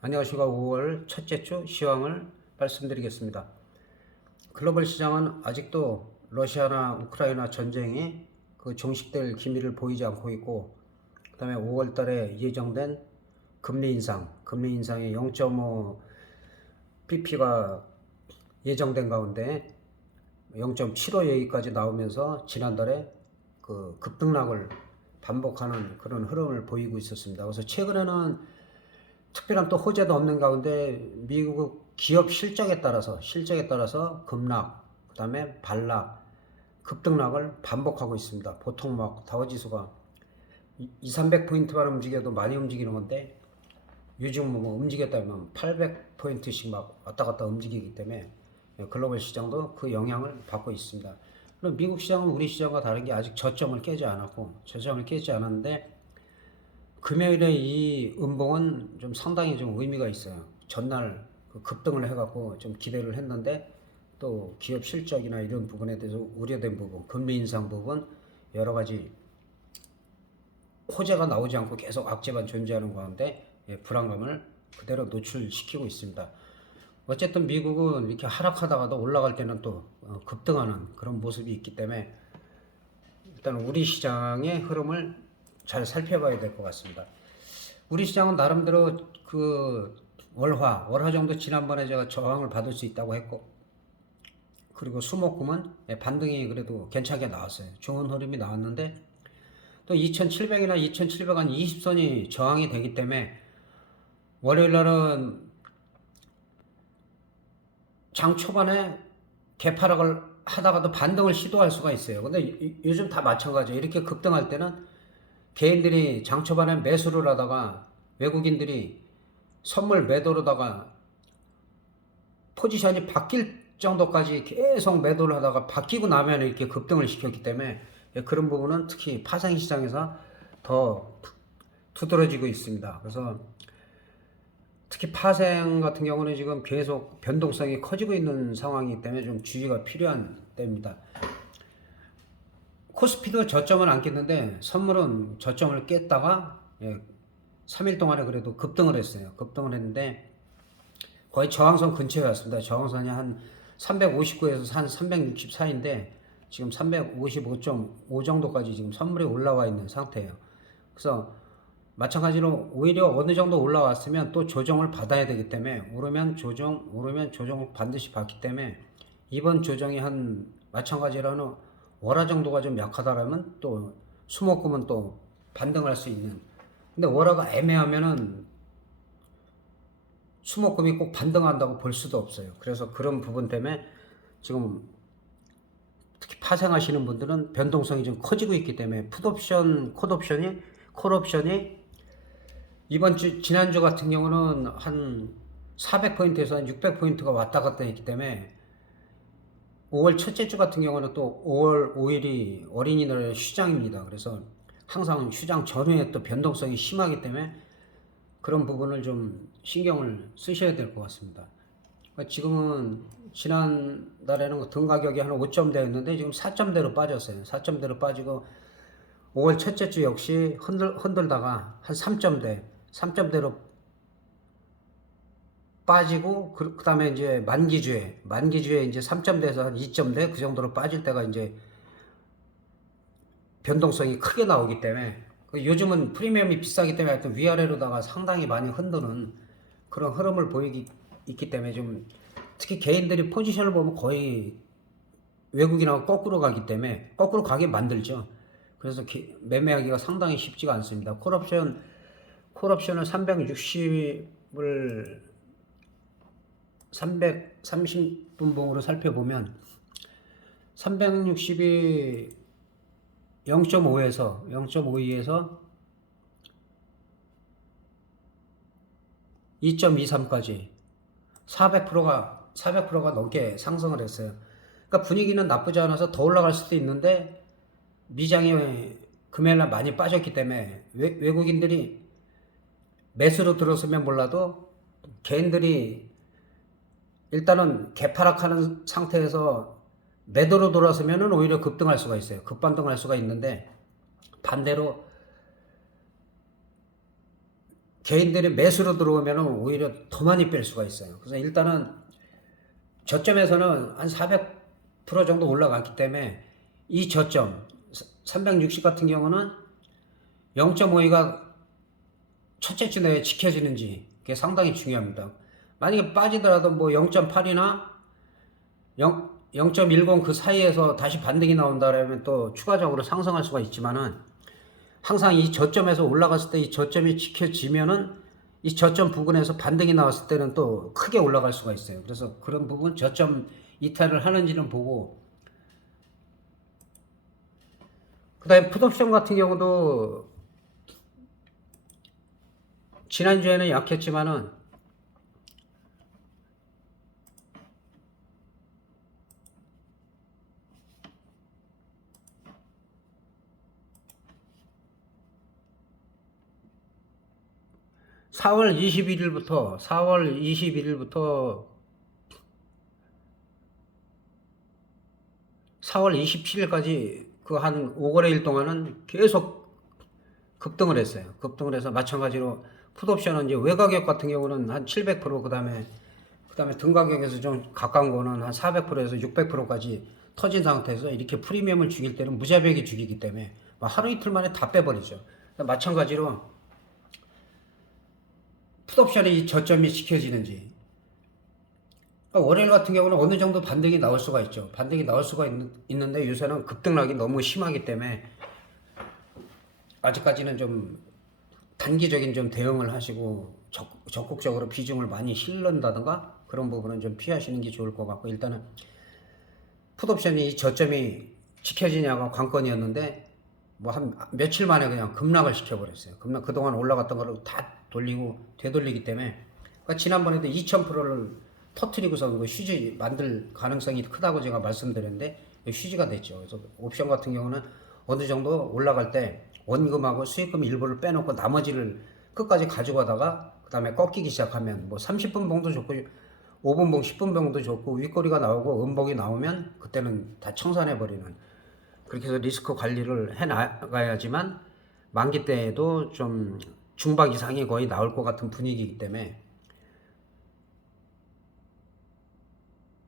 안녕하십니까. 5월 첫째 주 시황을 말씀드리겠습니다. 글로벌 시장은 아직도 러시아나 우크라이나 전쟁이 그 종식될 기미를 보이지 않고 있고, 그 다음에 5월 달에 예정된 금리 인상이 0.5 BP가 예정된 가운데 0.75 얘기까지 나오면서 지난달에 그 급등락을 반복하는 그런 흐름을 보이고 있었습니다. 그래서 최근에는 특별한 또 호재도 없는 가운데 미국 기업 실적에 따라서 급락, 그다음에 반락, 급등락을 반복하고 있습니다. 보통 막 다우지수가 2, 300포인트만 움직여도 많이 움직이는 건데, 요즘 뭐 움직였다면 800포인트씩 막 왔다 갔다 움직이기 때문에 글로벌 시장도 그 영향을 받고 있습니다. 그럼 미국 시장은 우리 시장과 다른 게 아직 저점을 깨지 않았는데, 금요일에 이 음봉은 좀 상당히 좀 의미가 있어요. 전날 그 급등을 해갖고 좀 기대를 했는데, 또 기업 실적이나 이런 부분에 대해서 우려된 부분, 금리 인상 부분, 여러 가지 호재가 나오지 않고 계속 악재만 존재하는 가운데 불안감을 그대로 노출시키고 있습니다. 어쨌든 미국은 이렇게 하락하다가도 올라갈 때는 또 급등하는 그런 모습이 있기 때문에 일단 우리 시장의 흐름을 잘 살펴봐야 될 것 같습니다. 우리 시장은 나름대로 그 월화 정도 지난번에 제가 저항을 받을 수 있다고 했고, 그리고 수목금은 반등이 그래도 괜찮게 나왔어요. 좋은 흐름이 나왔는데, 또 2700이나 2700한 20선이 저항이 되기 때문에 월요일 날은 장 초반에 개파락을 하다가도 반등을 시도할 수가 있어요. 근데 요즘 다 마찬가지예요. 이렇게 급등할 때는 개인들이 장 초반에 매수를 하다가 외국인들이 선물 매도로다가 포지션이 바뀔 정도까지 계속 매도를 하다가 바뀌고 나면 이렇게 급등을 시켰기 때문에 그런 부분은 특히 파생 시장에서 더 두드러지고 있습니다. 그래서 특히 파생 같은 경우는 지금 계속 변동성이 커지고 있는 상황이기 때문에 좀 주의가 필요한 때입니다. 코스피도 저점을 안 깼는데 선물은 저점을 깼다가 3일 동안에 그래도 급등을 했어요. 급등을 했는데 거의 저항선 근처에 왔습니다. 저항선이 한 359에서 한 364인데 지금 355.5 정도까지 지금 선물이 올라와 있는 상태예요. 그래서 마찬가지로 오히려 어느 정도 올라왔으면 또 조정을 받아야 되기 때문에 오르면 조정을 반드시 받기 때문에 이번 조정이 한 마찬가지로는 월화 정도가 좀 약하다라면 또 수목금은 또 반등할 수 있는, 근데 월화가 애매하면은 수목금이 꼭 반등한다고 볼 수도 없어요. 그래서 그런 부분 때문에 지금 특히 파생하시는 분들은 변동성이 좀 커지고 있기 때문에 풋옵션, 콜옵션이 이번 주, 지난주 같은 경우는 한 400포인트에서 한 600포인트가 왔다 갔다 했기 때문에 5월 첫째 주 같은 경우는 또 5월 5일이 어린이날 휴장입니다. 그래서 항상 휴장 전후에 또 변동성이 심하기 때문에 그런 부분을 좀 신경을 쓰셔야 될 것 같습니다. 지금은 지난달에는 등 가격이 한 5점대였는데 지금 4점대로 빠졌어요. 4점대로 빠지고 5월 첫째 주 역시 흔들다가 한 3점대로 빠지고 그 다음에 이제 만기주에 이제 3점대에서 한 2점대 그 정도로 빠질 때가 이제 변동성이 크게 나오기 때문에 요즘은 프리미엄이 비싸기 때문에 하여튼 위아래로다가 상당히 많이 흔드는 그런 흐름을 있기 때문에 좀 특히 개인들이 포지션을 보면 거의 외국인하고 거꾸로 가기 때문에 거꾸로 가게 만들죠. 그래서 매매하기가 상당히 쉽지가 않습니다. 콜옵션을 360을 330분봉으로 살펴보면 360이 0.52에서 2.23까지 400%가 넘게 상승을 했어요. 그러니까 분위기는 나쁘지 않아서 더 올라갈 수도 있는데 미장이 금요일날 많이 빠졌기 때문에 외국인들이 매수로 들었으면 몰라도 개인들이 일단은 개파락하는 상태에서 매도로 돌아서면은 오히려 급등할 수가 있어요. 급반등할 수가 있는데 반대로 개인들이 매수로 들어오면 오히려 더 많이 뺄 수가 있어요. 그래서 일단은 저점에서는 한 400% 정도 올라갔기 때문에 이 저점 360 같은 경우는 0.52가 첫째 주 내에 지켜지는지 그게 상당히 중요합니다. 만약에 빠지더라도 뭐 0.8이나 0.10 그 사이에서 다시 반등이 나온다면 또 추가적으로 상승할 수가 있지만은 항상 이 저점에서 올라갔을 때 이 저점이 지켜지면은 이 저점 부근에서 반등이 나왔을 때는 또 크게 올라갈 수가 있어요. 그래서 그런 부분 저점 이탈을 하는지는 보고, 그 다음에 풋옵션 같은 경우도 지난주에는 약했지만은 4월 21일부터 4월 27일까지 그 한 5거래일 동안은 계속 급등을 했어요. 급등을 해서 마찬가지로 풋옵션은 이제 외가격 같은 경우는 한 700%, 그다음에 등가격에서 좀 가까운 거는 한 400%에서 600%까지 터진 상태에서 이렇게 프리미엄을 죽일 때는 무자비하게 죽이기 때문에 하루 이틀 만에 다 빼버리죠. 마찬가지로 풋옵션의 이 저점이 지켜지는지, 월요일 같은 경우는 어느 정도 반등이 나올 수가 있죠. 반등이 나올 수가 있는데 요새는 급등락이 너무 심하기 때문에 아직까지는 좀 단기적인 좀 대응을 하시고 적극적으로 비중을 많이 실는다든가 그런 부분은 좀 피하시는 게 좋을 것 같고, 일단은 풋옵션이 저점이 지켜지냐가 관건이었는데 뭐 한 며칠 만에 그냥 급락을 시켜버렸어요. 그동안 올라갔던 거를 다 돌리고 되돌리기 때문에, 그러니까 지난번에도 2000%를 터트리고서 그 휴지 만들 가능성이 크다고 제가 말씀드렸는데 휴지가 됐죠. 그래서 옵션 같은 경우는 어느 정도 올라갈 때 원금하고 수익금 일부를 빼놓고 나머지를 끝까지 가져가다가 그 다음에 꺾이기 시작하면 뭐 30분 봉도 좋고 5분 봉, 10분 봉도 좋고 윗꼬리가 나오고 음봉이 나오면 그때는 다 청산해버리는, 그렇게 해서 리스크 관리를 해 나가야지만 만기 때에도 좀 중박 이상이 거의 나올 것 같은 분위기이기 때문에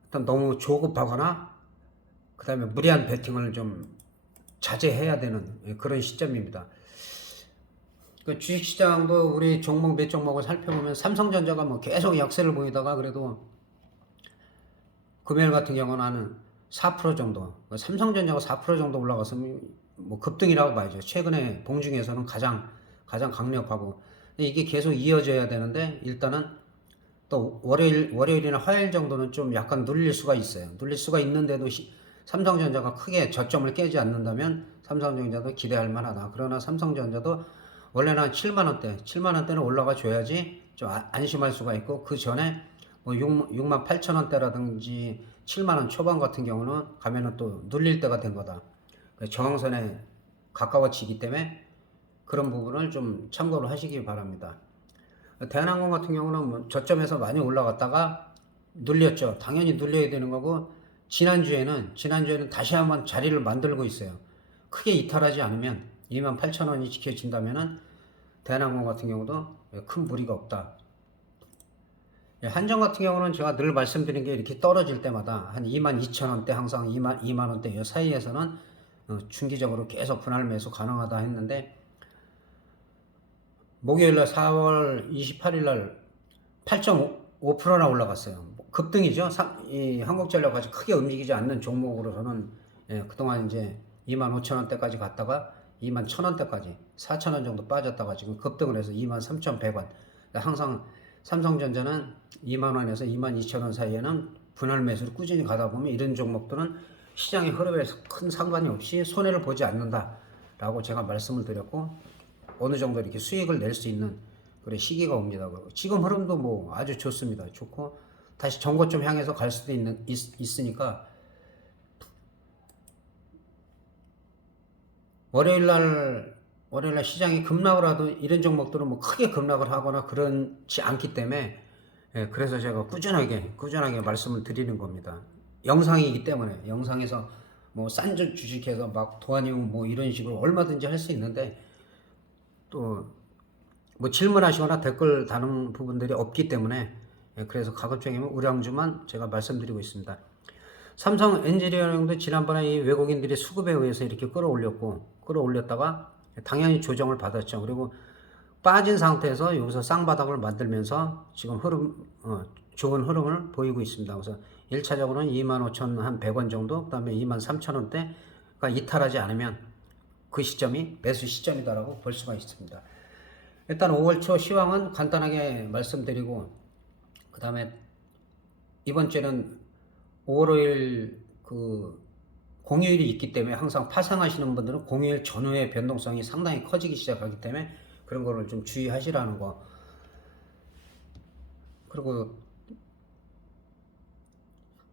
일단 너무 조급하거나 그 다음에 무리한 베팅을 좀 자제해야 되는 그런 시점입니다. 그 주식시장도 우리 종목 몇 종목을 살펴보면 삼성전자가 뭐 계속 약세를 보이다가 그래도 금요일 같은 경우는 한 4% 정도, 삼성전자가 4% 정도 올라갔으면 뭐 급등이라고 봐야죠. 최근에 봉중에서는 가장 강력하고, 이게 계속 이어져야 되는데 일단은 또 월요일이나 화요일 정도는 좀 약간 눌릴 수가 있어요. 눌릴 수가 있는데도 삼성전자가 크게 저점을 깨지 않는다면 삼성전자도 기대할 만하다. 그러나 삼성전자도 원래는 한 7만원대는 올라가 줘야지 좀 안심할 수가 있고, 그 전에 뭐 6만 8천 원대라든지 7만원 초반 같은 경우는 가면은 또 눌릴 때가 된 거다. 저항선에 가까워지기 때문에 그런 부분을 좀 참고를 하시기 바랍니다. 대한항공 같은 경우는 뭐 저점에서 많이 올라갔다가 눌렸죠. 당연히 눌려야 되는 거고, 지난주에는 다시 한번 자리를 만들고 있어요. 크게 이탈하지 않으면 28,000원이 지켜진다면은 대한항공 같은 경우도 큰 무리가 없다. 한정 같은 경우는 제가 늘 말씀드린 게 이렇게 떨어질 때마다 한 22,000원대, 항상 2만원대 이 사이에서는 중기적으로 계속 분할 매수 가능하다 했는데, 목요일날 4월 28일날 8.5%나 올라갔어요. 급등이죠. 이 한국전력 아주 크게 움직이지 않는 종목으로서는 그동안 이제 25,000원대까지 갔다가 21,000원대까지 4,000원 정도 빠졌다가 지금 급등을 해서 23,100원. 항상 삼성전자는 2만원에서 22,000원 사이에는 분할 매수를 꾸준히 가다 보면 이런 종목들은 시장의 흐름에 큰 상관이 없이 손해를 보지 않는다라고 제가 말씀을 드렸고, 어느 정도 이렇게 수익을 낼 수 있는 그런 시기가 옵니다. 지금 흐름도 뭐 아주 좋습니다. 좋고 다시 전고점 향해서 갈 수도 있으니까, 월요일날 시장이 급락을 하도 이런 종목들은 뭐 크게 급락을 하거나 그렇지 않기 때문에, 그래서 제가 꾸준하게 말씀을 드리는 겁니다. 영상이기 때문에 영상에서 뭐 싼 주식해서 막 도안이고 뭐 이런 식으로 얼마든지 할 수 있는데, 또 뭐 질문하시거나 댓글 다는 부분들이 없기 때문에 그래서 가급적이면 우량주만 제가 말씀드리고 있습니다. 삼성 엔지니어링도 지난번에 이 외국인들이 수급에 의해서 이렇게 끌어올렸다가 당연히 조정을 받았죠. 그리고 빠진 상태에서 여기서 쌍바닥을 만들면서 지금 좋은 흐름을 보이고 있습니다. 그래서 1차적으로는 25,100원 정도, 그 다음에 23,000원대가 이탈하지 않으면 그 시점이 매수 시점이다라고 볼 수가 있습니다. 일단 5월 초 시황은 간단하게 말씀드리고, 그 다음에 이번 주에는 5월 5일 공휴일이 있기 때문에 항상 파생하시는 분들은 공휴일 전후의 변동성이 상당히 커지기 시작하기 때문에 그런 거를 좀 주의하시라는 거. 그리고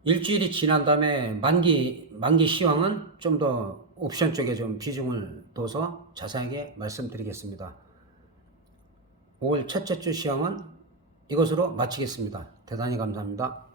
일주일이 지난 다음에 만기 시황은 좀 더 옵션 쪽에 좀 비중을 둬서 자세하게 말씀드리겠습니다. 5월 첫째 주 시황은 이것으로 마치겠습니다. 대단히 감사합니다.